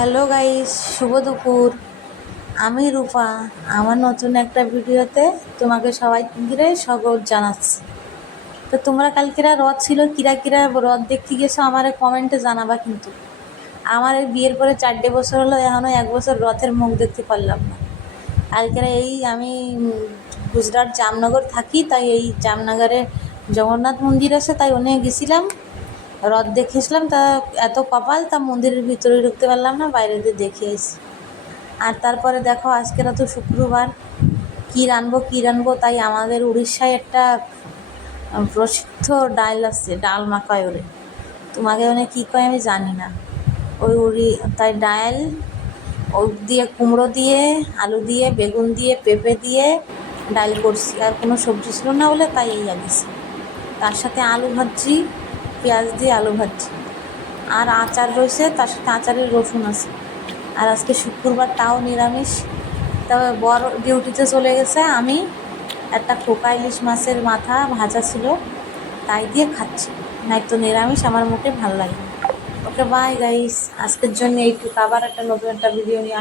Hello guys, শুভ দুপুর। আমি রূপা আমার নতুন একটা ভিডিওতে তোমাকে সবাই মিলে স্বাগত জানাচ্ছি। তো তোমরা কালকেরা রথ ছিল, কিরা কিরা রথ দেখতে গেছো আমার কমেন্টে জানাবা। কিন্তু আমার এই বিয়ের পরে 4 বছর হলো, এখনও 1 বছর রথের মুখ দেখতে পারলাম না। কালকেরা আমি গুজরাট জামনগর থাকি, তাই এই জামনগরে জগন্নাথ মন্দির আছে, তাই ওখানে গেছিলাম, রথ দেখেছিলাম। তা এত কপাল, তা মন্দিরের ভিতরে ঢুকতে পারলাম না, বাইরে দিয়ে দেখে এসেছি। আর তারপরে দেখো আজকেরা তো শুক্রবার, কী রানবো তাই আমাদের উড়িষ্যায় একটা প্রসিদ্ধ ডাল আছে, ডাল মাখায় ওরে, তোমাকে মানে কী কয় আমি জানি না। তাই ডাল দিয়ে কুমড়ো দিয়ে আলু দিয়ে বেগুন দিয়ে পেঁপে দিয়ে ডাল করছি, আর কোনো সবজি ছিল না বলে তাই এই আগেছি। তার সাথে আলু ভাজি, পেঁয়াজ দিয়ে আলু ভাজি, আর আচার রয়েছে, তার সাথে আচারের রসুন আছে। আর আজকে শুক্রবার, তাও নিরামিষ। তবে বড় ডিউটিতে চলে গেছে, আমি একটা খোকা ইলিশ মাছের মাথা ভাজা ছিল তাই দিয়ে খাচ্ছি, নাই তো নিরামিষ আমার মুখে ভালো লাগে। ওকে বাই গাইস, আজকের জন্য এইটুকু। আবার একটা নতুন একটা ভিডিও নিয়ে